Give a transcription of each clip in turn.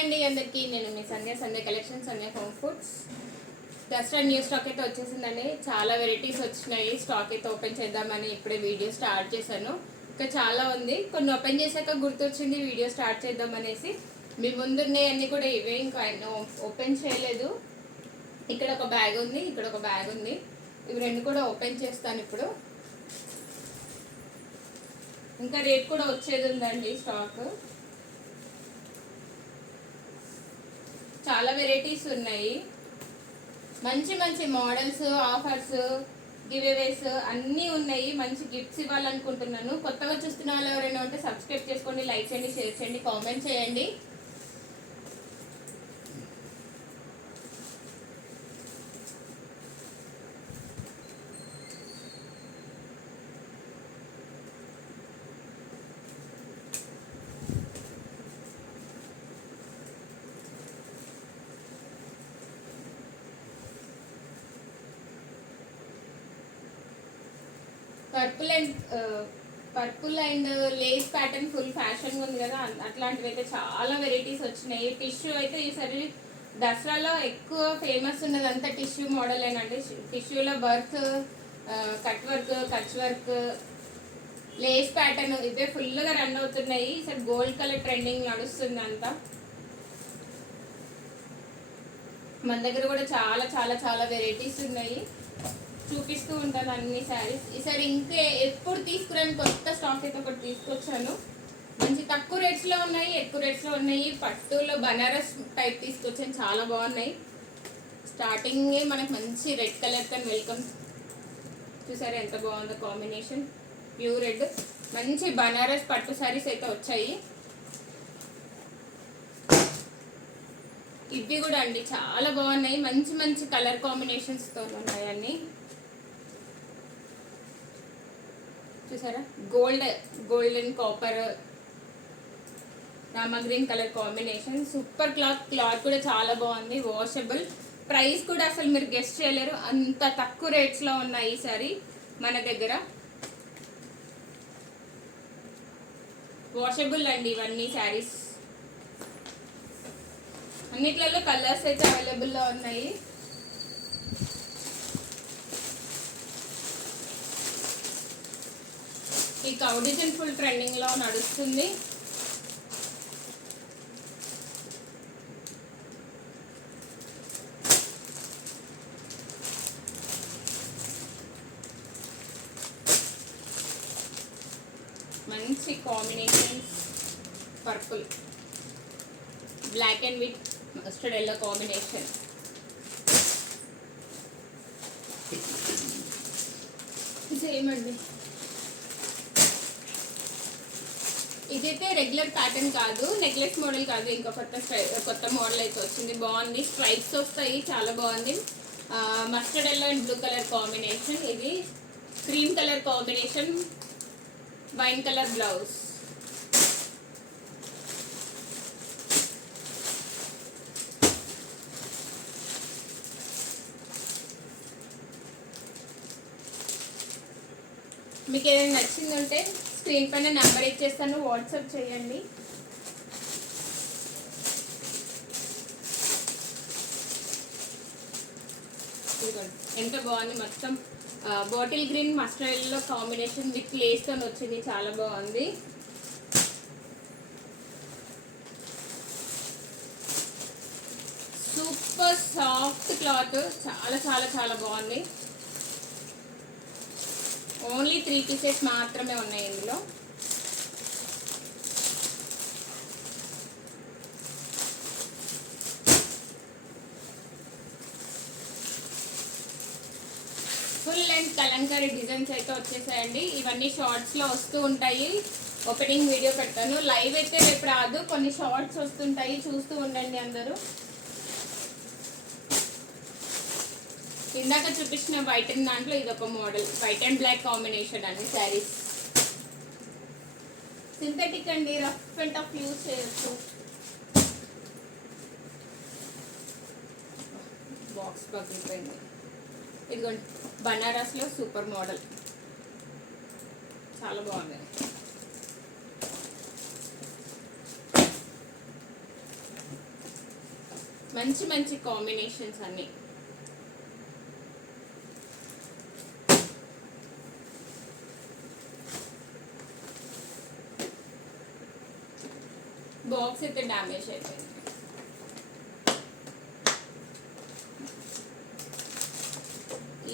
అండి అందరికీ, నేను మీ Sandhya collection, Sandhya home foods. Dasara new stock అయితే వచ్చేసిందండి. చాలా వెరైటీస్ వచ్చినాయి. స్టాక్ అయితే ఓపెన్ చేద్దామని ఇప్పుడే వీడియో స్టార్ట్ చేశాను. ఇంకా చాలా ఉంది. కొన్ని ఓపెన్ చేశాక గుర్తొచ్చింది వీడియో స్టార్ట్ చేద్దామనేసి. మీ ముందున్నాయన్నీ కూడా ఇవే, ఇంకా ఓపెన్ చేయలేదు. ఇక్కడ ఒక బ్యాగ్ ఉంది, ఇక్కడ ఒక బ్యాగ్ ఉంది. ఇవి రెండు కూడా ఓపెన్ చేస్తాను ఇప్పుడు. ఇంకా రేట్ కూడా వచ్చేది ఉందండి స్టాక్. చాలా వెరైటీస్ ఉన్నాయి. మంచి మంచి మోడల్స్, ఆఫర్స్, గివ్అవేస్ అన్నీ ఉన్నాయి. మంచి గిఫ్ట్స్ ఇవ్వాలనుకుంటున్నాను. కొత్తగా చూస్తున్న వాళ్ళు ఎవరైనా ఉంటే సబ్స్క్రైబ్ చేసుకోండి, లైక్ చేయండి, షేర్ చేయండి, కామెంట్ చేయండి. Purple and Lay's pattern full fashion ఉంది కదా, అట్లాంటివి అయితే చాలా వెరైటీస్ వచ్చినాయి. టిష్యూ అయితే ఈసారి దసరాలో ఎక్కువ ఫేమస్ ఉన్నదంతా టిష్యూ మోడలేనండి. టిష్యూలో work, cut work, Kutch work, lace pattern ఇవే ఫుల్గా రన్ అవుతున్నాయి. ఈసారి గోల్డ్ కలర్ ట్రెండింగ్ నడుస్తుంది అంతా. మన దగ్గర కూడా చాలా చాలా చాలా వెరైటీస్ ఉన్నాయి, చూపిస్తూ ఉంటాను అన్ని శారీస్. ఈసారి ఇంకా ఎప్పుడు తీసుకురాని కొత్త స్టాక్ అయితే ఒకటి తీసుకొచ్చాను. మంచి తక్కువ రేట్స్లో ఉన్నాయి, ఎక్కువ రేట్స్లో ఉన్నాయి. పట్టులో బనారస్ టైప్ తీసుకొచ్చాను, చాలా బాగున్నాయి. స్టార్టింగే మనకు మంచి రెడ్ కలర్తో వెల్కమ్. చూసారా ఎంత బాగుందో కాంబినేషన్, ప్యూర్ రెడ్. మంచి బనారస్ పట్టు శారీస్ అయితే వచ్చాయి. ఇవి కూడా అండి చాలా బాగున్నాయి. మంచి మంచి కలర్ కాంబినేషన్స్తో ఉన్నాయి అన్నీ. చూసారా, golden copper, Rama green colour combination. Super cloth కూడా చాలా బాగుంది, వాషబుల్. ప్రైస్ కూడా అసలు మీరు గెస్ట్ చేయలేరు, అంత తక్కువ రేట్స్లో ఉన్నాయి ఈసారి మన దగ్గర. వాషబుల్ అండి ఇవన్నీ శారీస్. అన్నిట్లలో కలర్స్ అయితే అవైలబుల్లో ఉన్నాయి. ఈ కౌ డిజైన్ ఫుల్ ట్రెండింగ్లో నడుస్తుంది. మంచి combinations, purple, black and with mustard yellow combination. Same అండి. ఇదైతే రెగ్యులర్ ప్యాటర్న్ కాదు, నెక్లెస్ మోడల్ కాదు, ఇంకా కొత్త మోడల్ అయితే వచ్చింది. బాగుంది, స్ట్రైప్స్ వస్తాయి, చాలా బాగుంది. Mustard yellow and blue colour combination. ఇది cream colour combination, wine colour blouse. మీకు ఏదైనా నచ్చిందంటే స్క్రీన్ పైన నెంబర్ ఇచ్చేస్తాను, వాట్సాప్ చేయండి. ఎంత బాగుంది, మొత్తం bottle green mustard combination with లేస్తో వచ్చింది, చాలా బాగుంది. సూపర్ సాఫ్ట్ క్లాత్, చాలా చాలా చాలా బాగుంది. ఓన్లీ 3 పీసెస్ మాత్రమే ఉన్నాయి ఇందులో. ఫుల్ అండ్ కలంకారీ డిజైన్స్ అయితే వచ్చేసాయండి. ఇవన్నీ షార్ట్స్లో వస్తూ ఉంటాయి. ఓపెనింగ్ వీడియో పెడతాను. లైవ్ అయితే రేపు రాదు, కొన్ని షార్ట్స్ వస్తుంటాయి, చూస్తూ ఉండండి అందరూ. ఇందాక చూపించిన వైట్ అండ్ దాంట్లో ఇదొక model, white and black combination అండి శారీస్. సింథటిక్ అండి, రఫ్ అండ్ టఫ్ యూజ్ చేయొచ్చు. బాక్స్ పగిలిపోయింది. ఇదిగోండి, బనారస్లో సూపర్ మోడల్, చాలా బాగుంది. మంచి మంచి కాంబినేషన్స్ అన్ని. బాక్స్ అయితే డ్యామేజ్ అయిపోయింది.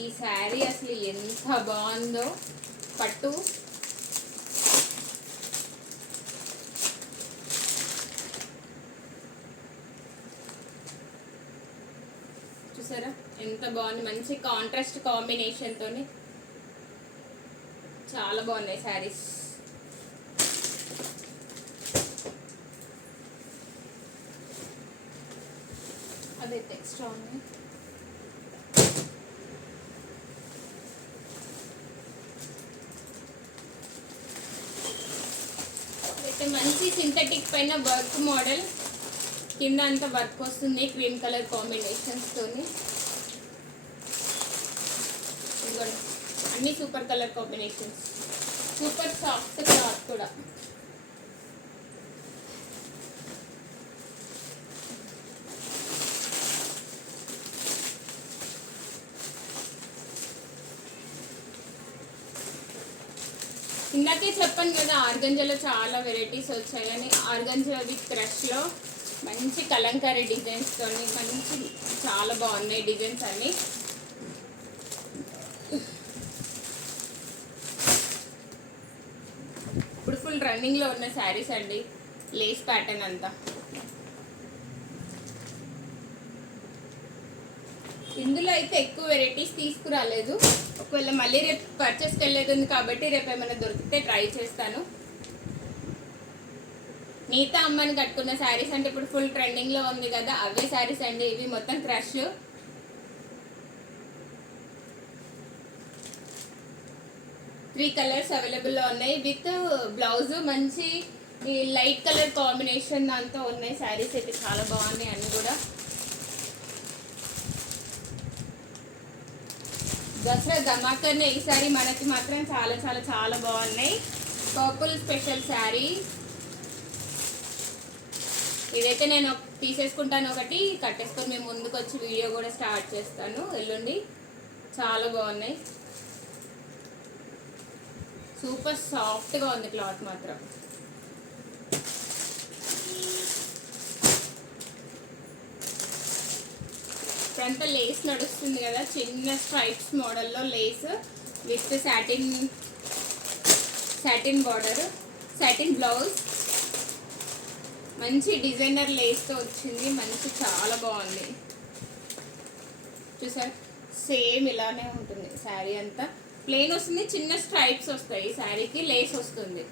ఈ శారీ అసలు ఎంత బాగుందో, పట్టు చూసారా ఎంత బాగుంది, మంచి కాంట్రాస్ట్ కాంబినేషన్ తోని చాలా బాగున్నాయి శారీస్. అదైతే ఎక్స్ట్రా ఉంది. అయితే మంచి సింథటిక్ పైన వర్క్ మోడల్, కింద అంతా వర్క్ వస్తుంది క్రీమ్ కలర్ కాంబినేషన్స్ తోని. ఇదిగోండి అన్ని super colour combinations, super soft cloth కూడా. ఇందాకే చెప్పాను కదా ఆర్గంజాలో చాలా వెరైటీస్ వచ్చాయని. ఆర్గంజా విత్ క్రష్లో మంచి కలంకారీ డిజైన్స్తో మంచి చాలా బాగున్నాయి డిజైన్స్ అన్నీ. ఇప్పుడు ఫుల్ రన్నింగ్లో ఉన్న శారీస్ అండి, లేస్ ప్యాటర్న్ అంతా. ఇందులో అయితే ఎక్కువ వెరైటీస్ తీసుకురాలేదు, ఒకవేళ మళ్ళీ రేపు పర్చేస్కి వెళ్ళేది ఉంది కాబట్టి రేపు ఏమైనా దొరికితే ట్రై చేస్తాను. నీతా అమ్మని కట్టుకున్న శారీస్ అంటే ఇప్పుడు ఫుల్ ట్రెండింగ్లో ఉంది కదా, అవే శారీస్ అండి ఇవి. మొత్తం క్రష్, 3 కలర్స్ అవైలబుల్లో ఉన్నాయి విత్ బ్లౌజ్. మంచి లైట్ కలర్ కాంబినేషన్ దాంతో ఉన్నాయి శారీస్ అయితే, చాలా బాగున్నాయి అన్నీ కూడా. దసరా ధమాకనే ఈసారి మనకి మాత్రం చాలా చాలా చాలా బాగున్నాయి. పర్పుల్ స్పెషల్ శారీ ఇదైతే నేను తీసేసుకుంటాను, ఒకటి కట్టేసుకొని మేము ముందుకు వచ్చి వీడియో కూడా స్టార్ట్ చేస్తాను ఎల్లుండి. చాలా బాగున్నాయి, సూపర్ సాఫ్ట్గా ఉంది క్లాత్ మాత్రం. ఇప్పుడంతా లేస్ నడుస్తుంది కదా, చిన్న స్ట్రైప్స్ మోడల్లో Lay's with satin border, satin blouse, మంచి డిజైనర్ లేస్తో వచ్చింది. మంచి చాలా బాగుంది చూసారు. సేమ్ ఇలానే ఉంటుంది శారీ అంతా, ప్లెయిన్ వస్తుంది, చిన్న స్ట్రైప్స్ వస్తాయి శారీకి, లేస్ వస్తుంది.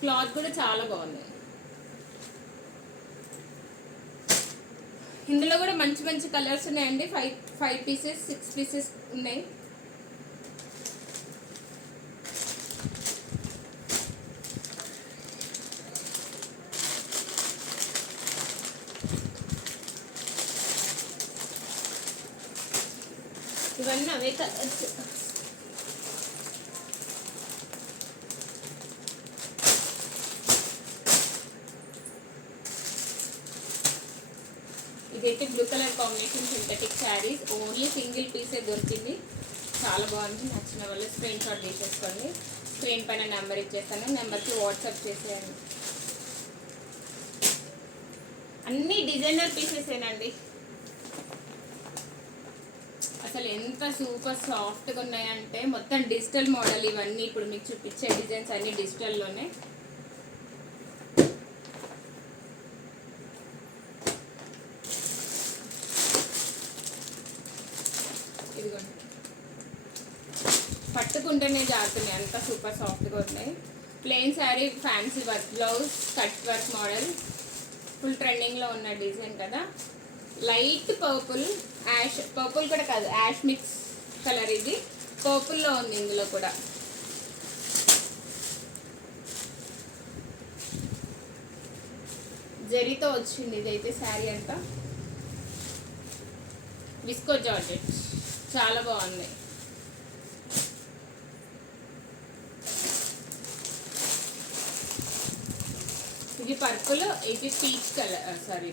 క్లాత్ కూడా చాలా బాగుంది. ఇందులో కూడా మంచి మంచి కలర్స్ ఉన్నాయండి. 5 పీసెస్ 6 పీసెస్ ఉన్నాయి. ఇవన్నీ అవే కలర్స్. ఇదైతే blue colour combination synthetic saris, only single పీసే దొరికింది. చాలా బాగుంది, నచ్చిన వాళ్ళు స్క్రీన్ షాట్ తీసేసుకోండి. స్క్రీన్ పైన నెంబర్ ఇచ్చేస్తాను, నెంబర్కి వాట్సాప్ చేసేయండి. అన్ని డిజైనర్ పీసెసేనండి, అసలు ఎంత సూపర్ సాఫ్ట్గా ఉన్నాయంటే. మొత్తం డిజిటల్ మోడల్ ఇవన్నీ, ఇప్పుడు మీకు చూపించే డిజైన్స్ అన్ని డిజిటల్లోనే. ఇదిగోండి పట్టుకుంటేనే జారుతున్నాయి, అంతా సూపర్ సాఫ్ట్గా ఉన్నాయి. Plain sari, fancy work blouse, cut work model, full ట్రెండింగ్లో ఉన్న డిజైన్ కదా. లైట్ పర్పుల్, యాష్ పర్పుల్ కూడా కాదు, యాష్ మిక్స్ కలర్ ఇది, పర్పుల్లో ఉంది ఇందులో కూడా. జరీతో వచ్చింది ఇదైతే శారీ అంతా, విస్కో జార్జెట్, చాలా బాగుంది. ఇది పర్పుల్, ఇది పీచ్ కలర్, సారీ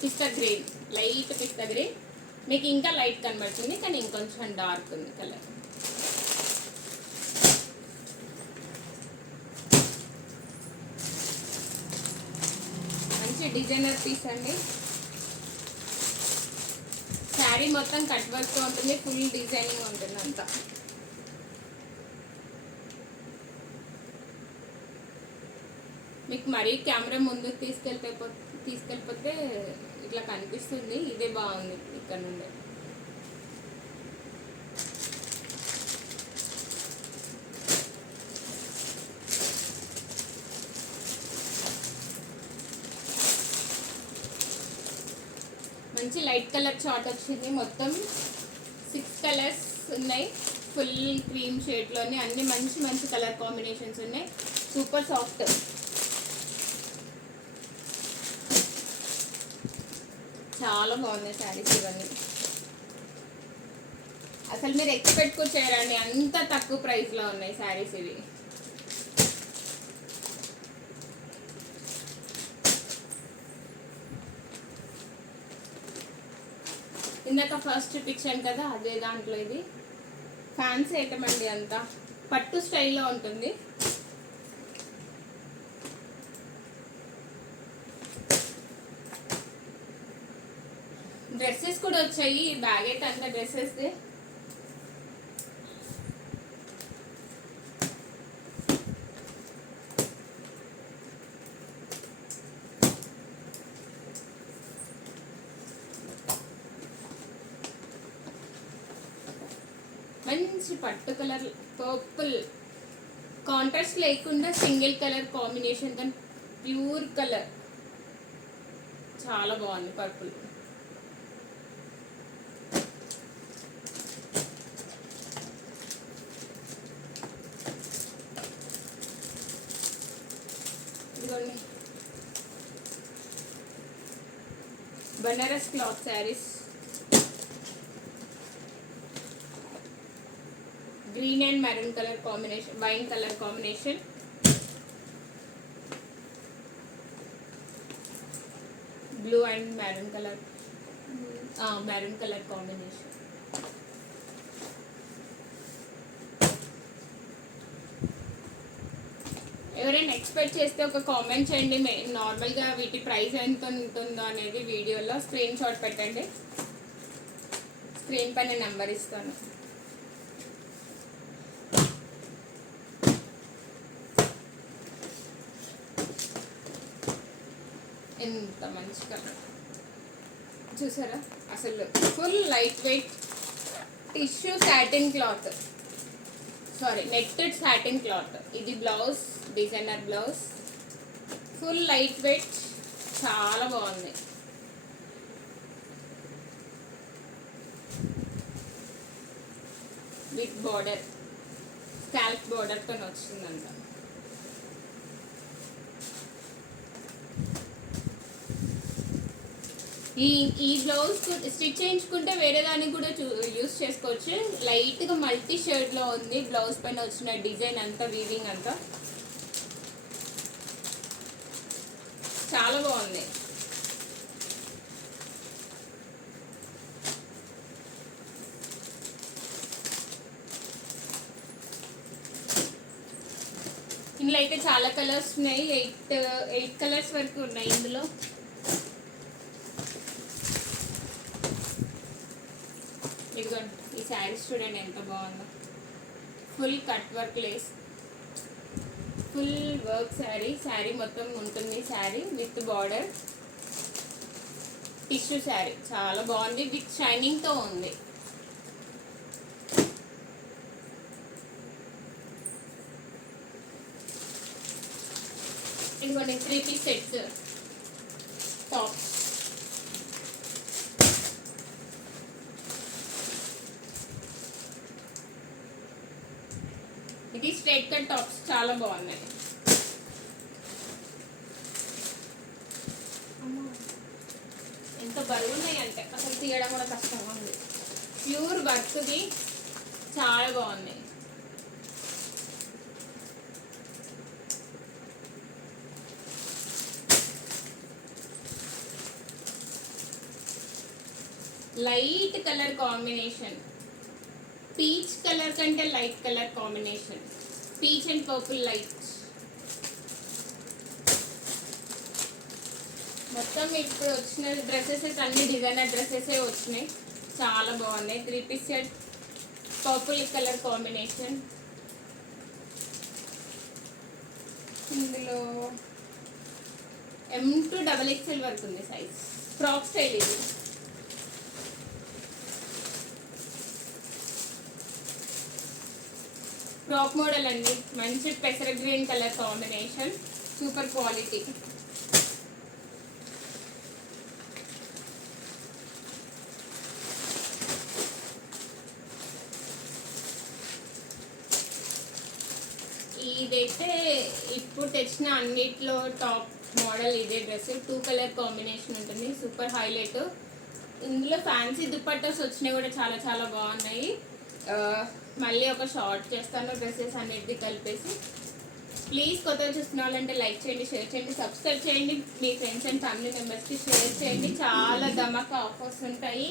పిస్తా గ్రీన్, లైట్ పిస్తా గ్రీన్. మీకు ఇంకా లైట్ కనబడుతుంది కానీ ఇంకొంచెం డార్క్ ఉంది కలర్. మంచి డిజైనర్ పీస్ అండి. శారీ మొత్తం కట్ వర్క్ ఉంటుంది, ఫుల్ డిజైనింగ్ ఉంటుంది అంతా. మీకు మరీ కెమెరా ముందుకు తీసుకెళ్ళిపోతే ఇట్లా కనిపిస్తుంది. ఇదే బాగుంది ఇక్కడ నుండి. మంచి లైట్ కలర్ చార్ట్ వచ్చింది. మొత్తం 6 కలర్స్ ఉన్నాయి. ఫుల్ క్రీమ్ షేడ్లోనే అన్ని మంచి మంచి కలర్ కాంబినేషన్స్ ఉన్నాయి. Super soft. చాలా బాగున్నాయి శారీస్ ఇవన్నీ. అసలు మీరు ఎక్స్పెక్ట్ కూడా చేయరండి, అంత తక్కువ ప్రైస్లో ఉన్నాయి శారీస్ ఇవి. ఇందాక ఫస్ట్ చూపించాను కదా, అదే దాంట్లో ఇది ఫ్యాన్సీ ఐటమ్ అండి. అంతా పట్టు స్టైల్లో ఉంటుంది. డ్రెస్సెస్ కూడా వచ్చాయి. బ్యాగ్ అయితే అంత డ్రెస్సెస్. మంచి పట్టు కలర్, పర్పుల్ కాంట్రాస్ట్ లేకుండా సింగిల్ కలర్ కాంబినేషన్, దాని ప్యూర్ కలర్ చాలా బాగుంది పర్పుల్. ఇదిగోండి Banaras cloth saris, green and maroon colour combination, wine colour combination. Blue and maroon colour, maroon colour combination. ఎవరైనా ఎక్స్పెక్ట్ చేస్తే ఒక కామెంట్ చేయండి. నార్మల్గా వీటి ప్రైస్ ఎంత ఉంటుందో అనేది వీడియోలో స్క్రీన్ షాట్ పెట్టండి. స్క్రీన్ పైన నెంబర్ ఇస్తాను. ఎంత మంచి కలర్ చూసారా, అసలు full light weight tissue satin cloth, sorry netted satin cloth. ఇది blouse, designer blouse, full light weight, చాలా బాగుంది. విత్ బార్డర్, స్కాల్ప్ బార్డర్తో వచ్చిందంట. ఈ బ్లౌజ్ స్టిచ్ చేయించుకుంటే వేరే దానికి కూడా యూస్ చేసుకోవచ్చు. లైట్గా మల్టీ షేడ్లో ఉంది బ్లౌజ్ పైన వచ్చిన డిజైన్ అంతా, వీవింగ్ అంతా చాలా బాగుంది. ఇందులో అయితే చాలా కలర్స్ ఉన్నాయి. 8 కలర్స్ వరకు ఉన్నాయి ఇందులో. ఇదిగోండి ఈ శారీస్ చూడండి ఎంత బాగుందో. Full cut work lace, full work sari. Sari మొత్తం ఉంటుంది. Sari with border, tissue sari చాలా బాగుంది. విత్ షైనింగ్తో ఉంది. ఇదిగోండి 3 పీస్ సెట్స్ టాప్స్. ఇది స్ట్రైట్ కట్ టాప్స్ చాలా బాగున్నాయి. ఎంత బరువు ఉన్నాయి అంటే అసలు తీయడం కూడా కష్టంగా ఉంది. ప్యూర్ వర్క్ది చాలా బాగున్నాయి. Light colour combination, peach colour కంటే light colour combination, peach and purple light. మొత్తం ఇప్పుడు వచ్చిన డ్రెస్సెస్ అన్ని డిజైనర్ డ్రెస్సెసే వచ్చినాయి, చాలా బాగున్నాయి. 3 piece set purple colour combination. ఇందులో M to XXL వరకు ఉంది సైజ్. ఫ్రాక్ స్టైల్ ఇది. ఫ్రాక్ మోడల్ అండి, మంచి పెసర green colour combination, super quality. ఇదైతే ఇప్పుడు తెచ్చిన అన్నిట్లో టాప్ మోడల్ ఇదే డ్రెస్. 2 కలర్ కాంబినేషన్ ఉంటుంది, సూపర్ హైలైట్. ఇందులో ఫ్యాన్సీ దుపట్టాస్ వచ్చినాయి కూడా, చాలా చాలా బాగున్నాయి. మళ్ళీ ఒక షార్ట్ చేస్తాను డ్రెస్సెస్ అన్నిటిది కలిపేసి. ప్లీజ్ కొత్తగా చూస్తున్న వాళ్ళంటే లైక్ చేయండి, షేర్ చేయండి, సబ్స్క్రైబ్ చేయండి, మీ ఫ్రెండ్స్ అండ్ ఫ్యామిలీ మెంబర్స్కి షేర్ చేయండి. చాలా ధమాకా ఆఫర్స్ ఉంటాయి.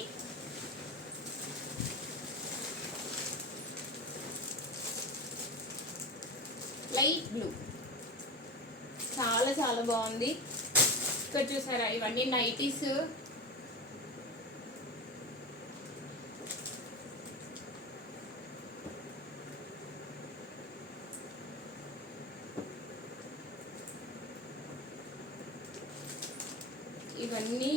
లైట్ బ్లూ చాలా చాలా బాగుంది. ఇక్కడ చూసారా, ఇవన్నీ నైటీస్. ఇవన్నీ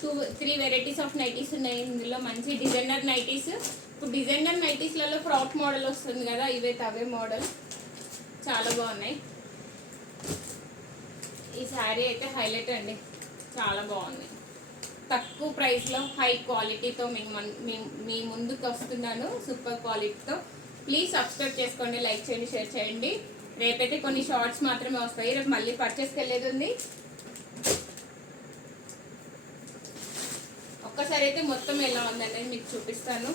2-3 వెరైటీస్ ఆఫ్ నైటీస్ ఉన్నాయి. ఇందులో మంచి డిజైనర్ నైటీస్. ఇప్పుడు డిజైనర్ నైటీస్లలో ఫ్రాక్ మోడల్ వస్తుంది కదా, ఇవైతే అవే మోడల్, చాలా బాగున్నాయి. ఈ శారీ అయితే హైలైట్ అండి, చాలా బాగుంది. తక్కువ ప్రైస్లో హై క్వాలిటీతో మీ ముందుకు వస్తున్నాను, సూపర్ క్వాలిటీతో. ప్లీజ్ సబ్స్క్రైబ్ చేసుకోండి, లైక్ చేయండి, షేర్ చేయండి. రేపైతే కొన్ని షార్ట్స్ మాత్రమే వస్తాయి, రేపు మళ్ళీ పర్చేస్కి వెళ్ళేది ఉంది. ఒక్కసారి అయితే మొత్తం ఎలా ఉందనేది మీకు చూపిస్తాను.